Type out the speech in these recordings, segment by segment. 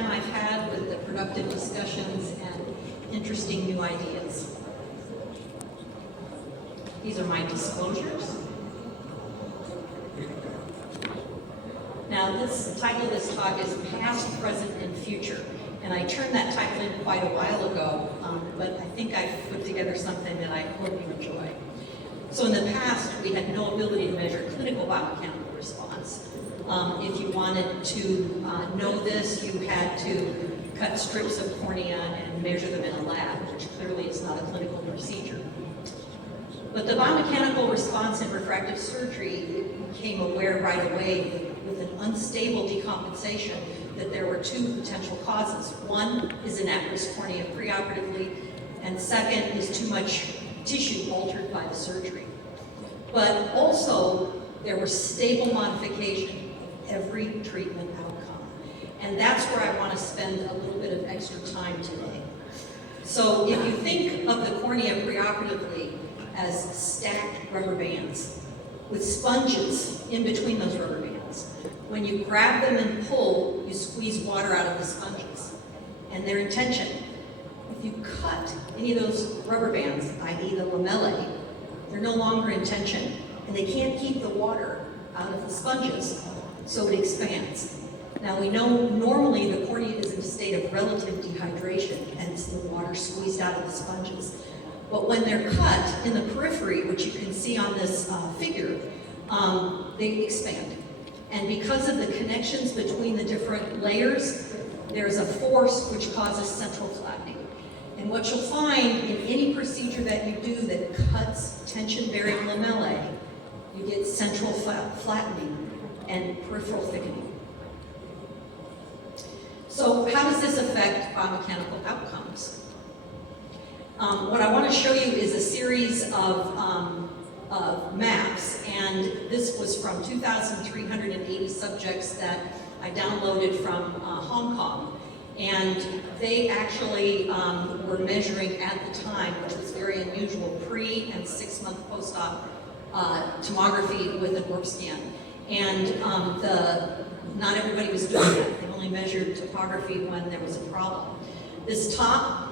time I've had with the productive discussions and interesting new ideas. These are my disclosures. Now, the title of this talk is Past, Present, and Future. And I turned that title in quite a while ago, but I think I've put together something that I hope you enjoy. So in the past, we had no ability to measure clinical biomechanical response. If you wanted to know this, you had to cut strips of cornea and measure them in a lab, which clearly is not a clinical procedure. But the biomechanical response in refractive surgery became aware right away with an unstable decompensation that there were two potential causes. One is an at-risk cornea preoperatively, and second is too much tissue altered by the surgery. But also, there was stable modification of every treatment outcome. And that's where I want to spend a little bit of extra time today. So if you think of the cornea preoperatively as stacked rubber bands with sponges in between those rubber bands, when you grab them and pull, you squeeze water out of the sponges. And their intention, if you cut any of those rubber bands, i.e. the lamellae, they're no longer in tension, and they can't keep the water out of the sponges, so it expands. Now we know normally the cornea is in a state of relative dehydration, hence the water squeezed out of the sponges. But when they're cut in the periphery, which you can see on this figure, they expand. And because of the connections between the different layers, there's a force which causes central flattening. And what you'll find in any procedure that you do that cuts tension-bearing lamellae, you get central flattening and peripheral thickening. So how does this affect biomechanical outcomes? What I want to show you is a series of maps, and this was from 2,380 subjects that I downloaded from Hong Kong. And they actually were measuring at the time, which was very unusual, pre- and 6-month post-op tomography with a warp scan. And not everybody was doing that. They only measured topography when there was a problem. This top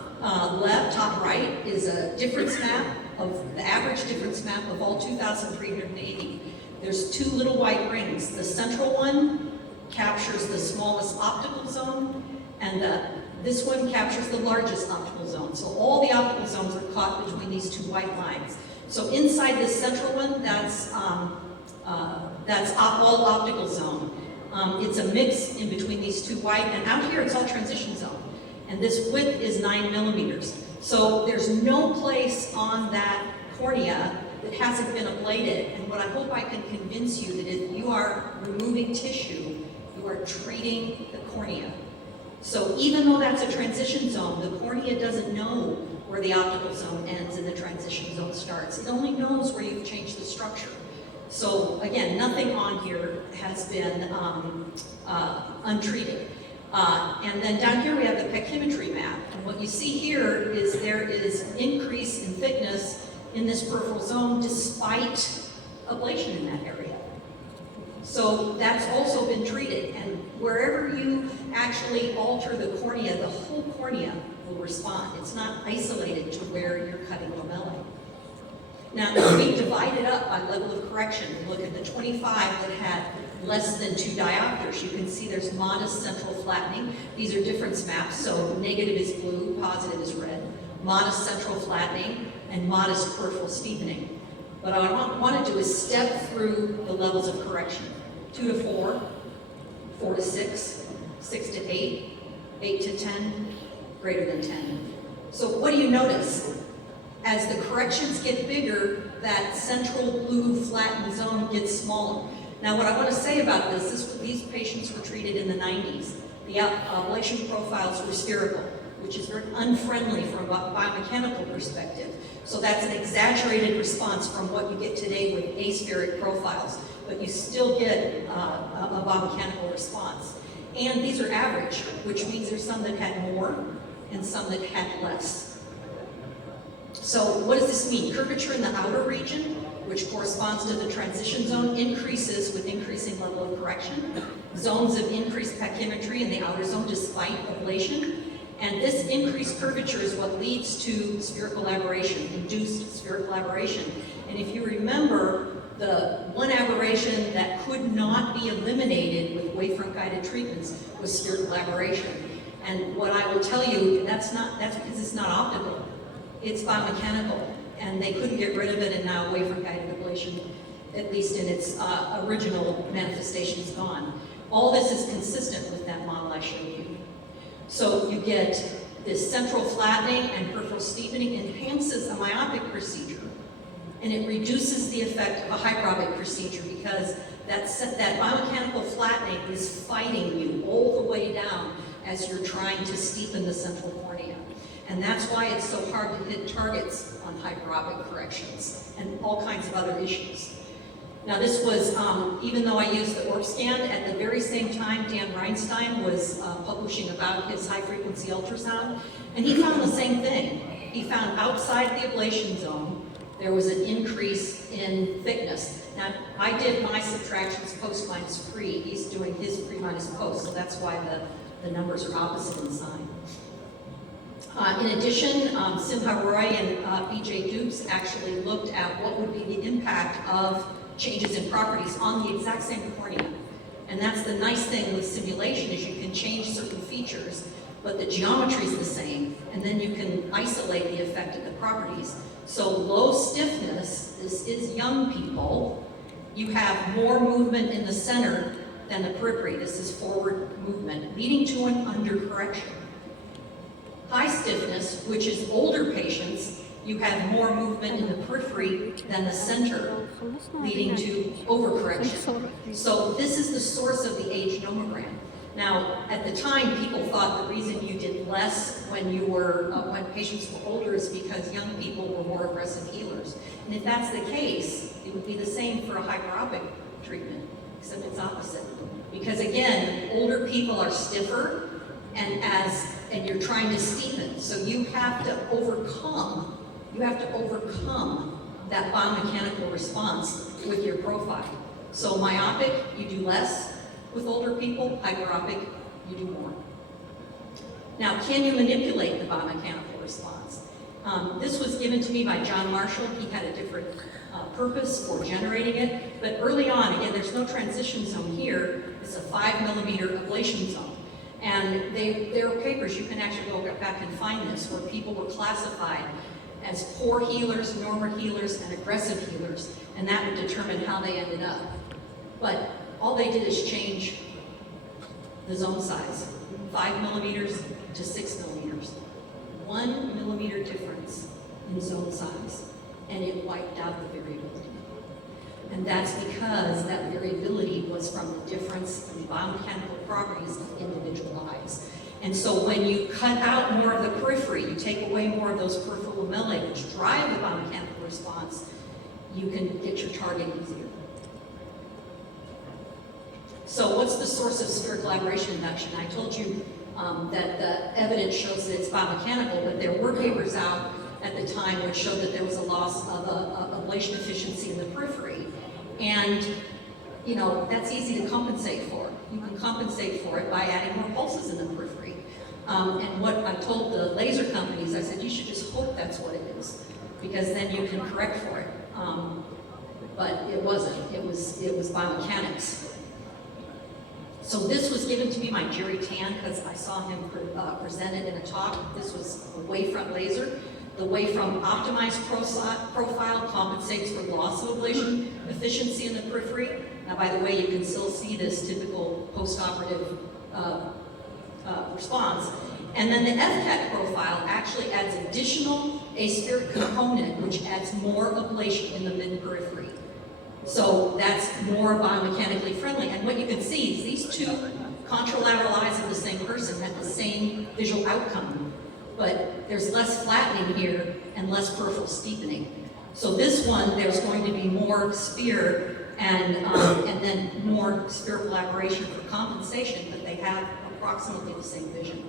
left, top right is a difference map of the average difference map of all 2,380. There's two little white rings. The central one captures the smallest optical zone, and this one captures the largest optical zone. So all the optical zones are caught between these two white lines. So inside this central one, that's all optical zone. It's a mix in between these two white, and out here it's all transition zone. And this width is 9 millimeters. So there's no place on that cornea that hasn't been ablated. And what I hope I can convince you that if you are removing tissue, you are treating the cornea. So even though that's a transition zone, the cornea doesn't know where the optical zone ends and the transition zone starts. It only knows where you've changed the structure. So again, nothing on here has been untreated. And then down here we have the pachymetry map. And what you see here is there is increase in thickness in this peripheral zone despite ablation in that area. So that's also been treated. And wherever you actually alter the cornea, the whole cornea will respond. It's not isolated to where you're cutting lamellae. Now, we divide it up by level of correction. Look at the 25 that had less than 2 diopters. You can see there's modest central flattening. These are difference maps, so negative is blue, positive is red. Modest central flattening and modest peripheral steepening. What I want to do is step through the levels of correction. 2 to 4, 4 to 6, 6 to 8, 8 to 10, greater than 10. So what do you notice? As the corrections get bigger, that central blue flattened zone gets smaller. Now what I want to say about this is these patients were treated in the 90s. The ablation profiles were spherical, which is very unfriendly from a biomechanical perspective. So that's an exaggerated response from what you get today with aspheric profiles, but you still get a biomechanical response. And these are average, which means there's some that had more and some that had less. So what does this mean? Curvature in the outer region, which corresponds to the transition zone, increases with increasing level of correction. zones of increased pachymetry in the outer zone despite ablation. And this increased curvature is what leads to spherical aberration, induced spherical aberration. And if you remember, the one aberration that could not be eliminated with wavefront-guided treatments was spherical aberration. And what I will tell you, that's because it's not optical, it's biomechanical. And they couldn't get rid of it, and now wavefront-guided ablation, at least in its original manifestation, is gone. All this is consistent with that model I showed you. So you get this central flattening and peripheral steepening enhances a myopic procedure, and it reduces the effect of a hyperopic procedure because that biomechanical flattening is fighting you all the way down as you're trying to steepen the central cornea. And that's why it's so hard to hit targets on hyperopic corrections and all kinds of other issues. Now this was, even though I used the ORB scan, at the very same time Dan Reinstein was publishing about his high-frequency ultrasound, and he found the same thing. He found outside the ablation zone, there was an increase in thickness. Now, I did my subtractions post minus pre. He's doing his pre minus post, so that's why the numbers are opposite in sign. In addition, Simha Roy and B.J. Dukes actually looked at what would be the impact of changes in properties on the exact same cornea. And that's the nice thing with simulation is you can change certain features, but the geometry is the same, and then you can isolate the effect of the properties. So low stiffness, this is young people, you have more movement in the center than the periphery. This is forward movement, leading to an undercorrection. High stiffness, which is older patients, you have more movement in the periphery than the center, leading to overcorrection. So this is the source of the age nomogram. Now, at the time, people thought the reason you did less when you were when patients were older is because young people were more aggressive healers. And if that's the case, it would be the same for a hyperopic treatment, except it's opposite. Because again, older people are stiffer, and you're trying to steepen. So you have to overcome that biomechanical response with your profile. So myopic, you do less. With older people, hyperopic, you do more. Now, can you manipulate the biomechanical response? This was given to me by John Marshall. He had a different purpose for generating it. But early on, again, there's no transition zone here. It's a 5mm ablation zone. And there are papers, you can actually go back and find this, where people were classified as poor healers, normal healers, and aggressive healers, and that would determine how they ended up. But all they did is change the zone size, 5mm to 6mm. 1mm difference in zone size, and it wiped out the variability. And that's because that variability was from the difference in the biomechanical properties of individual eyes. And so when you cut out more of the periphery, you take away more of those peripheral lamellae, which drive the biomechanical response, you can get your target easier. So what's the source of spherical aberration induction? I told you that the evidence shows that it's biomechanical, but there were papers out at the time which showed that there was a loss of ablation efficiency in the periphery. And, you know, that's easy to compensate for. You can compensate for it by adding more pulses in the periphery. And what I told the laser companies, I said, you should just hope that's what it is, because then you can correct for it. But it wasn't. It was biomechanics. So this was given to me by Jerry Tan, because I saw him present it in a talk. This was a wavefront laser. The wavefront optimized profile compensates for loss of ablation efficiency in the periphery. Now, by the way, you can still see this typical post-operative response. And then the FCAT profile actually adds additional aspheric component, which adds more ablation in the mid-periphery. So that's more biomechanically friendly. And what you can see is these two contralateral eyes of the same person have the same visual outcome, but there's less flattening here and less peripheral steepening. So this one, there's going to be more sphere and then more spherical aberration for compensation, but they have approximately the same vision.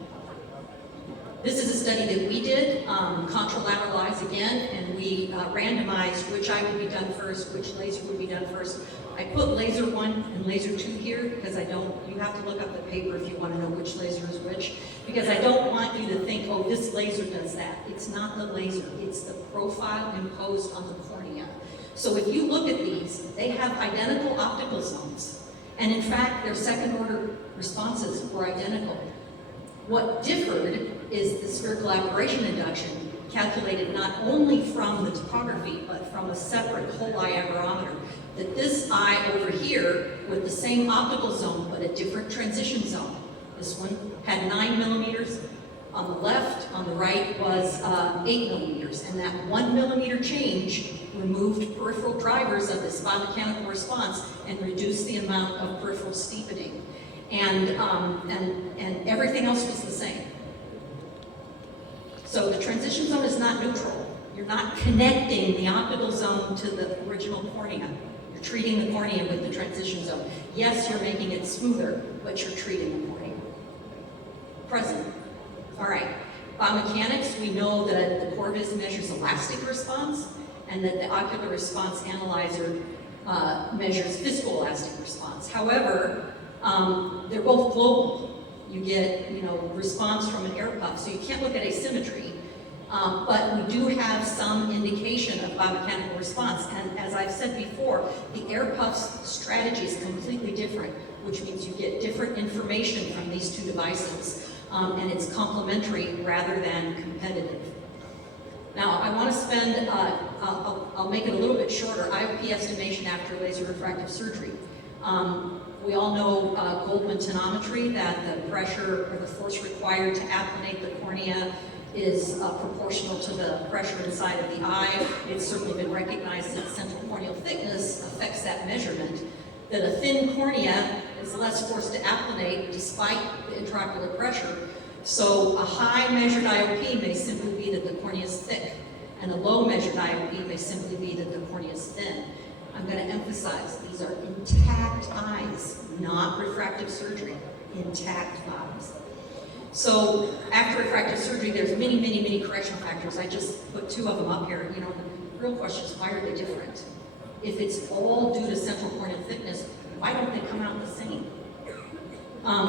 This is a study that we did, contralateral eyes again, and we randomized which eye would be done first, which laser would be done first. I put laser 1 and laser 2 here because you have to look up the paper if you want to know which laser is which, because I don't want you to think, oh, this laser does that. It's not the laser, it's the profile imposed on the cornea. So if you look at these, they have identical optical zones, and in fact, their second order responses were identical. What differed is the spherical aberration induction, calculated not only from the topography, but from a separate whole eye aberrometer. That this eye over here, with the same optical zone, but a different transition zone. This one had 9 millimeters on the left, on the right was 8 millimeters, and that 1 millimeter change removed peripheral drivers of this biomechanical response and reduced the amount of peripheral steepening. And everything else was the same. So the transition zone is not neutral. You're not connecting the optical zone to the original cornea. You're treating the cornea with the transition zone. Yes, you're making it smoother, but you're treating the cornea. Present. All right. Biomechanics, we know that the Corvis measures elastic response, and that the ocular response analyzer measures viscoelastic response. However, they're both global. You get, response from an air puff, so you can't look at asymmetry. But we do have some indication of biomechanical response. And as I've said before, the air puff's strategy is completely different, which means you get different information from these two devices. And it's complementary rather than competitive. Now, I want to spend, I'll make it a little bit shorter, IOP estimation after laser refractive surgery. We all know Goldman tonometry, that the pressure or the force required to applanate the cornea is proportional to the pressure inside of the eye. It's certainly been recognized that central corneal thickness affects that measurement. That a thin cornea is less forced to applanate despite the intraocular pressure. So a high measured IOP may simply be that the cornea is thick, and a low measured IOP may simply be that the cornea is thin. I'm going to emphasize, these are intact eyes, not refractive surgery, intact eyes. So after refractive surgery, there's many correctional factors. I just put 2 of them up here. The real question is, why are they different? If it's all due to central corneal thickness, why don't they come out the same?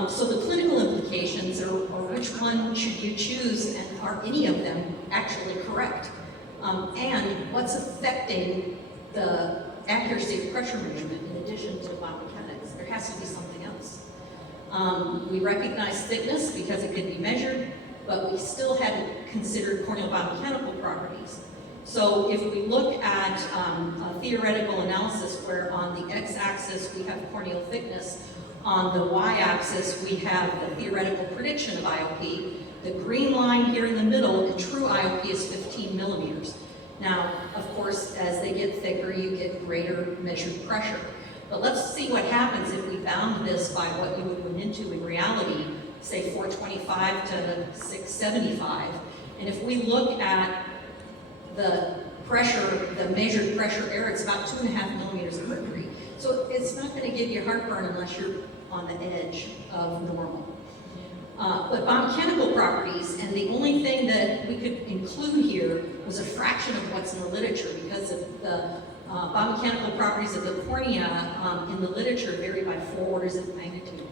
So the clinical implications are which one should you choose, and are any of them actually correct? And what's affecting the accuracy of pressure measurement in addition to biomechanics? There has to be something else. We recognize thickness because it can be measured, but we still hadn't considered corneal biomechanical properties. So if we look at a theoretical analysis where on the x-axis we have corneal thickness, on the y-axis we have the theoretical prediction of IOP, the green line here in the middle, the true IOP is 15 millimeters. Now, of course, as they get thicker, you get greater measured pressure. But let's see what happens if we bound this by what you would run into in reality, say 425 to 675. And if we look at the pressure, the measured pressure error, it's about 2.5 millimeters of mercury. So it's not going to give you heartburn unless you're on the edge of normal. But biomechanical properties, and the only thing that we could include here was a fraction of what's in the literature, because of the biomechanical properties of the cornea in the literature vary by 4 orders of magnitude.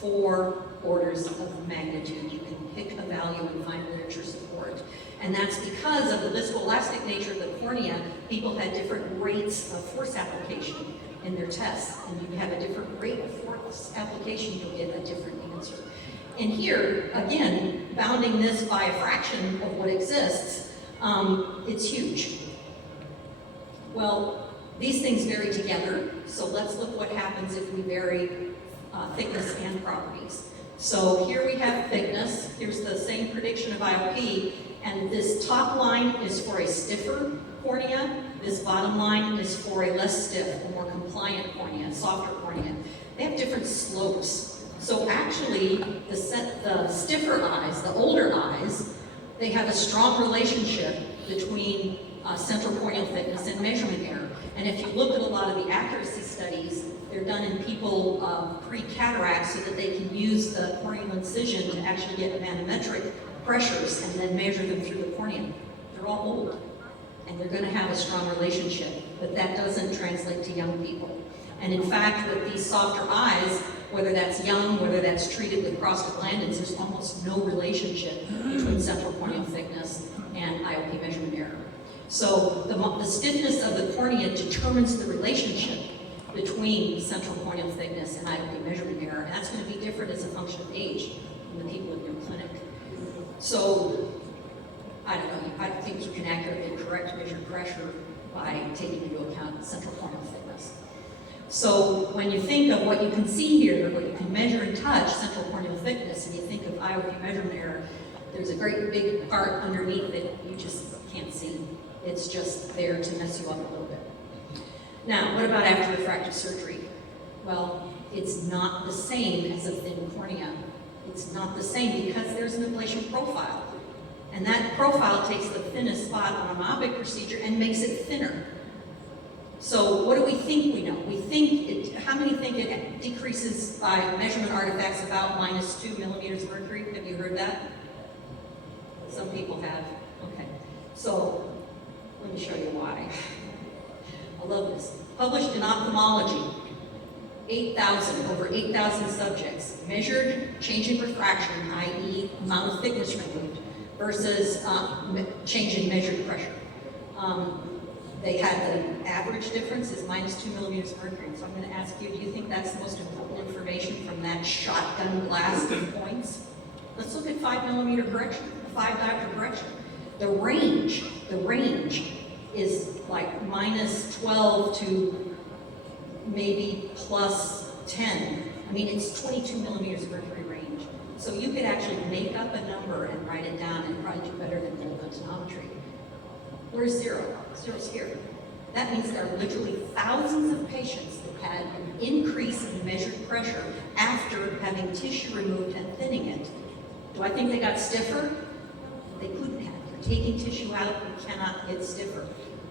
4 orders of magnitude. You can pick a value and find literature support. And that's because of the viscoelastic nature of the cornea. People had different rates of force application in their tests. And you have a different rate of force application, you'll get a different answer. And here, again, bounding this by a fraction of what exists, it's huge. Well, these things vary together, so let's look what happens if we vary thickness and properties. So here we have thickness, here's the same prediction of IOP, and this top line is for a stiffer cornea, this bottom line is for a less stiff, a more compliant cornea, softer cornea. They have different slopes. So actually, the stiffer eyes, the older eyes, they have a strong relationship between central corneal thickness and measurement error. And if you look at a lot of the accuracy studies, they're done in people pre-cataract so that they can use the corneal incision to actually get a manometric pressures and then measure them through the cornea. They're all old, and they're going to have a strong relationship, but that doesn't translate to young people. And in fact, with these softer eyes, whether that's young, whether that's treated with prostaglandins, there's almost no relationship between central corneal thickness and IOP measurement error. So the stiffness of the cornea determines the relationship between central corneal thickness and IOP measurement error, and that's going to be different as a function of age in the people in your clinic. So, I don't know, I think you can accurately correct measured pressure by taking into account central corneal thickness. So when you think of what you can see here, what you can measure and touch, central corneal thickness, and you think of IOP measurement error, there's a great big part underneath that you just can't see. It's just there to mess you up a little bit. Now, what about after refractive surgery? Well, it's not the same as a thin cornea. It's not the same because there's an ablation profile. And that profile takes the thinnest spot on a myopic procedure and makes it thinner. So what do we think we know? We think how many think it decreases by measurement artifacts about -2 millimeters of mercury? Have you heard that? Some people have. Okay. So let me show you why. I love this. Published in ophthalmology, over 8,000 subjects, measured change in refraction, i.e. amount of thickness removed, versus change in measured pressure. They had the average difference is -2 millimeters of mercury. So I'm going to ask you, do you think that's the most important information from that shotgun blast of points? Let's look at 5 millimeter correction, 5 diopter correction. The range is like -12 to maybe +10. I mean, it's 22 millimeters of mercury range. So you could actually make up a number and write it down and probably do better than Goldman tonometry. Where's 0? 0's here. That means there are literally thousands of patients that had an increase in measured pressure after having tissue removed and thinning it. Do I think they got stiffer? They couldn't have. They're taking tissue out and cannot get stiffer.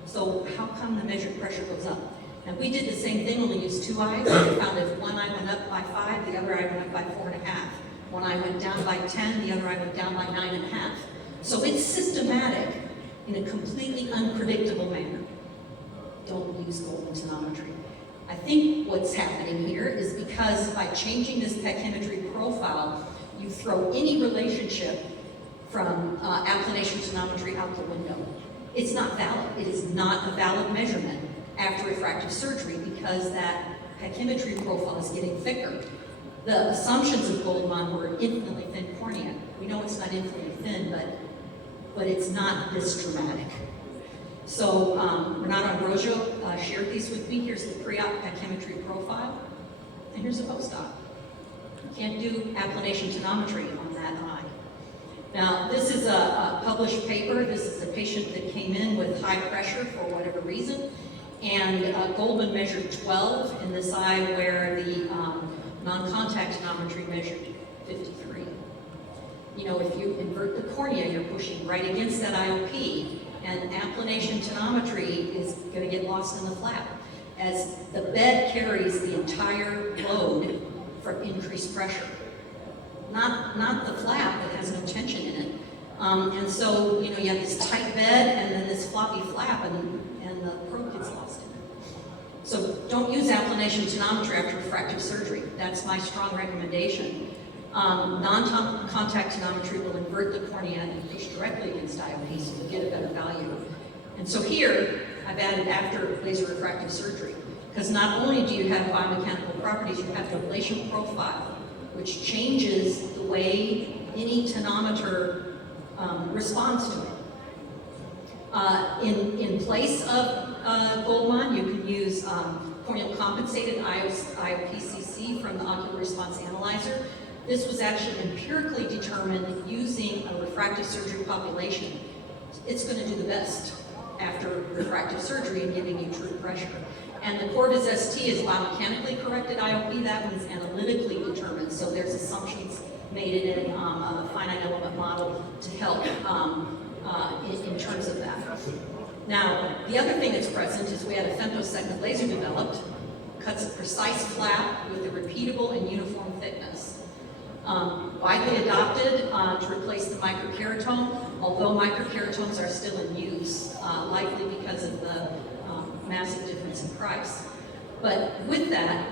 So how come the measured pressure goes up? Now we did the same thing, only used 2 eyes. We found if one eye went up by 5, the other eye went up by 4.5. One eye went down by 10, the other eye went down by 9.5. So it's systematic in a completely unpredictable manner. Don't use Goldman tonometry. I think what's happening here is because by changing this pachymetry profile, you throw any relationship from applanation tonometry out the window. It's not valid. It is not a valid measurement after refractive surgery because that pachymetry profile is getting thicker. The assumptions of Goldman were infinitely thin cornea. We know it's not infinitely thin, but it's not this dramatic. So Renato Ambrosio shared these with me. Here's the pre-op pachymetry profile, and here's a post-op. You can't do applanation tonometry on that eye. Now, this is a published paper. This is a patient that came in with high pressure for whatever reason, and Goldman measured 12 in this eye where the non-contact tonometry measured 53. You know, if you invert the cornea, you're pushing right against that IOP, and applanation tonometry is going to get lost in the flap, as the bed carries the entire load from increased pressure. Not the flap that has no tension in it. And so, you know, you have this tight bed and then this floppy flap, and the probe gets lost in it. So don't use applanation tonometry after refractive surgery. That's my strong recommendation. Non-contact tonometry will invert the cornea and push directly against IOP, so you'll get a better value. And so here, I've added after laser refractive surgery, because not only do you have biomechanical properties, you have the ablation profile, which changes the way any tonometer responds to it. In place of Goldman, you can use corneal compensated IOPCC from the ocular response analyzer. This was actually empirically determined using a refractive surgery population. It's going to do the best after refractive surgery and giving you true pressure. And the Corvus ST is biomechanically corrected IOP. That one's analytically determined, so there's assumptions made in a finite element model to help in terms of that. Now, the other thing that's present is we had a femtosecond laser developed, cuts a precise flap with a repeatable and uniform thickness. Widely adopted to replace the microkeratome, although microkeratomes are still in use, likely because of the massive difference in price. But with that,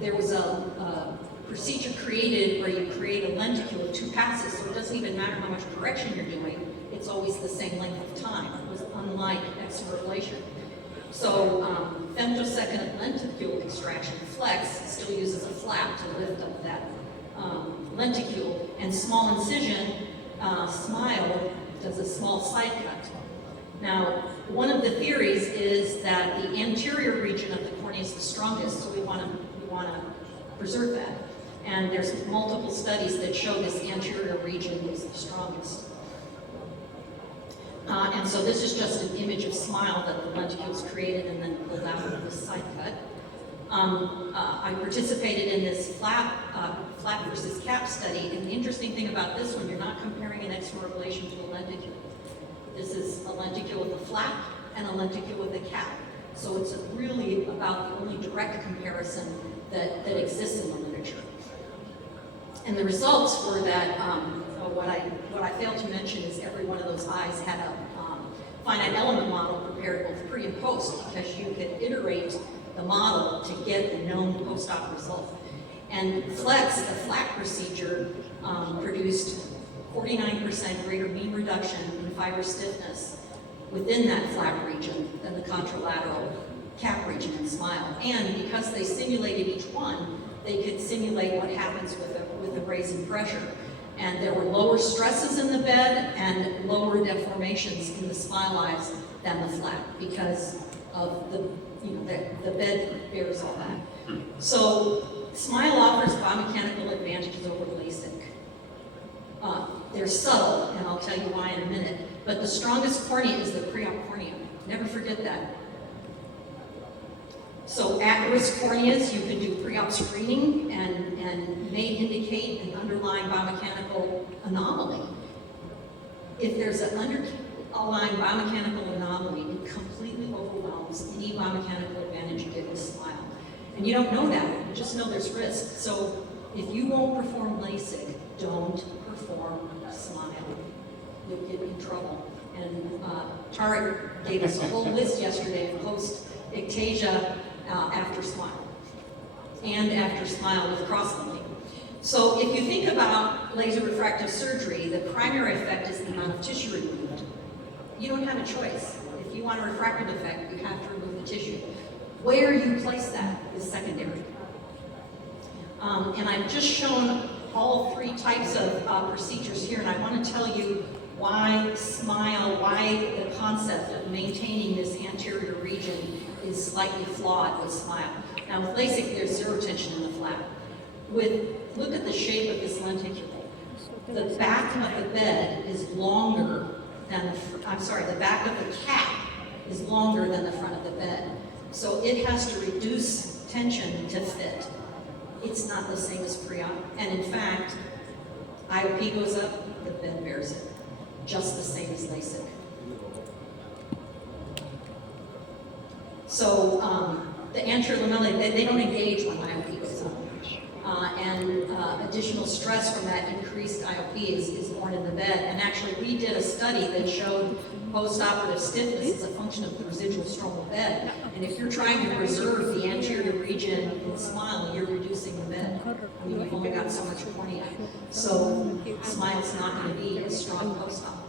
there was a procedure created where you create a lenticule of 2 passes, so it doesn't even matter how much correction you're doing, it's always the same length of time. It was unlike excimer ablation. So femtosecond lenticule extraction, flex, still uses a flap to lift up that lenticule, and small incision, smile, does a small side cut. Now, one of the theories is that the anterior region of the cornea is the strongest, so we want to preserve that. And there's multiple studies that show this anterior region is the strongest. And so this is just an image of smile that the lenticule is created and then pulled out of this side cut. I participated in this flap versus cap study, and the interesting thing about this one, you're not comparing an excimer ablation to a lenticule. This is a lenticule with a flap and a lenticule with a cap. So it's really about the only direct comparison that exists in the literature. And the results were that, what I failed to mention is every one of those eyes had a finite element model prepared both pre and post, because you could iterate the model to get the known post-op result. And flex, the flap procedure, produced 49% greater mean reduction in fiber stiffness within that flap region than the contralateral cap region in smile. And because they simulated each one, they could simulate what happens with a raise in pressure. And there were lower stresses in the bed and lower deformations in the smile eyes than the flap, because of the bed bears all that. So smile offers biomechanical advantages over LASIK. They're subtle, and I'll tell you why in a minute, but the strongest cornea is the pre-op cornea. Never forget that. So at-risk corneas, you can do pre-op screening and may indicate an underlying biomechanical anomaly. If there's an underlying biomechanical anomaly, it completely overwhelms any biomechanical advantage you get with smile. And you don't know that, you just know there's risk. So if you won't perform LASIK, don't perform smile. You'll get in trouble. And Tarek gave us a whole list yesterday of post-ectasia after smile, and after smile with cross-linking. So if you think about laser refractive surgery, the primary effect is the amount of tissue removed. You don't have a choice. If you want a refractive effect, you have to remove the tissue. Where you place that is secondary. And I've just shown all 3 types of procedures here, and I want to tell you why smile, why the concept of maintaining this anterior region is slightly flawed with smile. Now with LASIK, there's zero tension in the flap. Look at the shape of this lenticule. The back of the bed is longer than the back of the cap is longer than the front of the bed. So it has to reduce tension to fit. It's not the same as pre-op. And in fact, IOP goes up, the bed bears it. Just the same as LASIK. So the anterior lamellae, they don't engage when IOP goes up. Additional stress from that increased IOP is born in the bed. And actually, we did a study that showed post-operative stiffness is a function of the residual stromal bed. And if you're trying to preserve the anterior region in smile, you're reducing the bed. I mean, you've only got so much cornea. So smile's not going to be a strong post-op.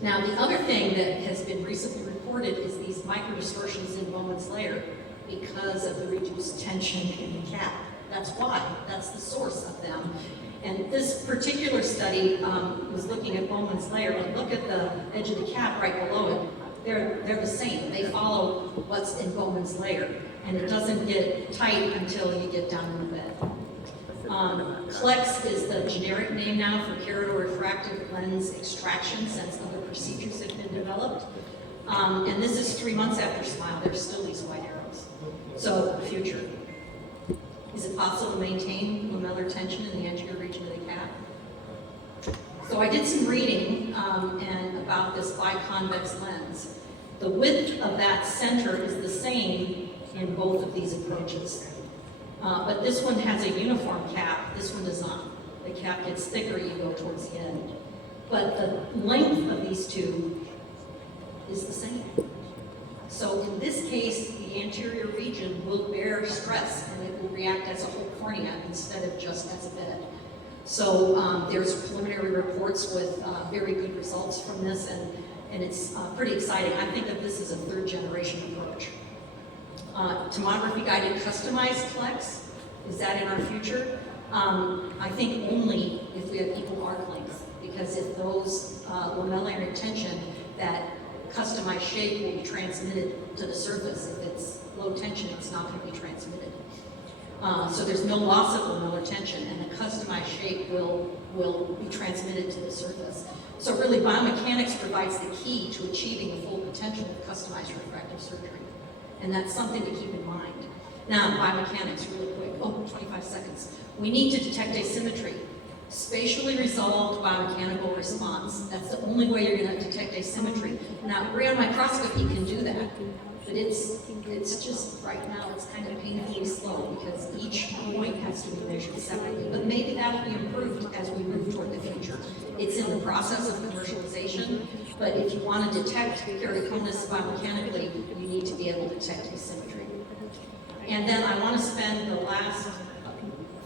Now, the other thing that has been recently reported is these microdistortions in Bowman's layer because of the reduced tension in the cap. That's why. That's the source of them. And this particular study was looking at Bowman's layer, and look at the edge of the cap right below it. They're the same. They follow what's in Bowman's layer, and it doesn't get tight until you get down in the bed. CLEX is the generic name now for keratorefractive lens extraction, since other procedures have been developed. And this is 3 months after smile. There's still these white arrows. So the future. Is it possible to maintain lamellar tension in the anterior region of the cap? So I did some reading about this biconvex lens. The width of that center is the same in both of these approaches. But this one has a uniform cap, this one does not. The cap gets thicker, you go towards the end. But the length of these two is the same. So in this case, the anterior region will bear stress and it will react as a whole cornea instead of just as a bed. So there's preliminary reports with very good results from this, and it's pretty exciting. I think of this as a third generation approach. Tomography guided customized flex, is that in our future? I think only if we have equal arc length, because if those lamellar retention, that customized shape will be transmitted to the surface. If it's low tension, it's not going to be transmitted. So there's no loss of lamellar tension, and the customized shape will be transmitted to the surface. So really, biomechanics provides the key to achieving the full potential of customized refractive surgery. And that's something to keep in mind. Now, biomechanics, really quick. 25 seconds. We need to detect asymmetry. Spatially resolved biomechanical response. That's the only way you're going to detect asymmetry. Now, ray microscopy can do that, but it's just, right now, it's kind of painfully slow because each point has to be measured separately. But maybe that will be improved as we move toward the future. It's in the process of commercialization, but if you want to detect keratoconus biomechanically, you need to be able to detect asymmetry. And then I want to spend the last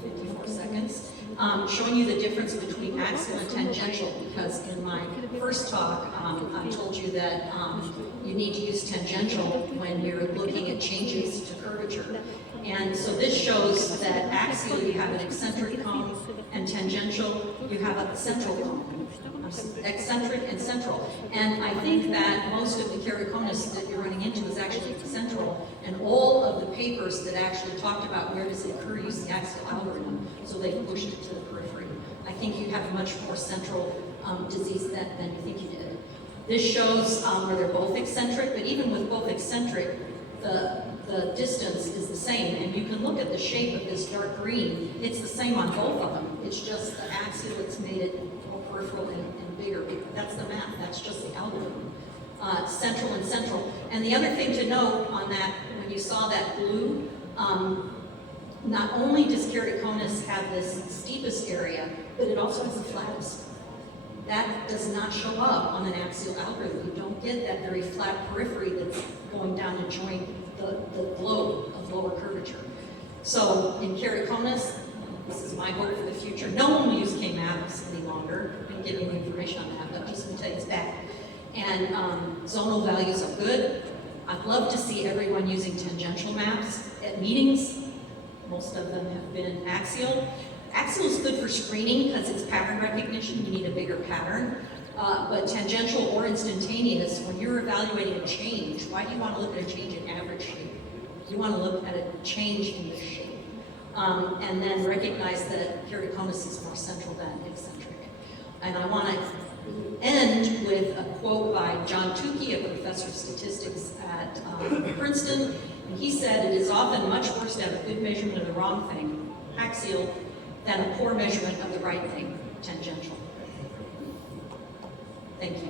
54 seconds showing you the difference between axial and tangential, because in my first talk, I told you that you need to use tangential when you're looking at changes to curvature. And so this shows that axial, you have an eccentric cone, and tangential, you have a central cone. Eccentric and central. And I think that most of the keratoconus that you're running into is actually central, and all of the papers that actually talked about where does it occur use the axial algorithm, so they pushed it to the periphery. I think you have much more central disease than you think you did. This shows where they're both eccentric, but even with both eccentric, the distance is the same, and you can look at the shape of this dark green. It's the same on both of them. It's just the axial that's made it more peripheral and bigger. That's the map. That's just the algorithm. Central and central. And the other thing to note on that, when you saw that blue, not only does keratoconus have this steepest area, but it also has the flattest. That does not show up on an axial algorithm. You don't get that very flat periphery that's going down to join the globe of lower curvature. So in keratoconus, this is my hope for the future. No one will use K-maps any longer. I didn't get any information on that, but just to tell you it's back. And zonal values are good. I'd love to see everyone using tangential maps at meetings. Most of them have been axial. Axial is good for screening because it's pattern recognition. You need a bigger pattern. But tangential or instantaneous, when you're evaluating a change, why do you want to look at a change in average shape? You want to look at a change in the shape. And then recognize that keratoconus is more central than eccentric. And I want to end with a quote by John Tukey, a professor of statistics at Princeton. And he said, "It is often much worse to have a good measurement of the wrong thing, axial, than a poor measurement of the right thing, tangential." Thank you.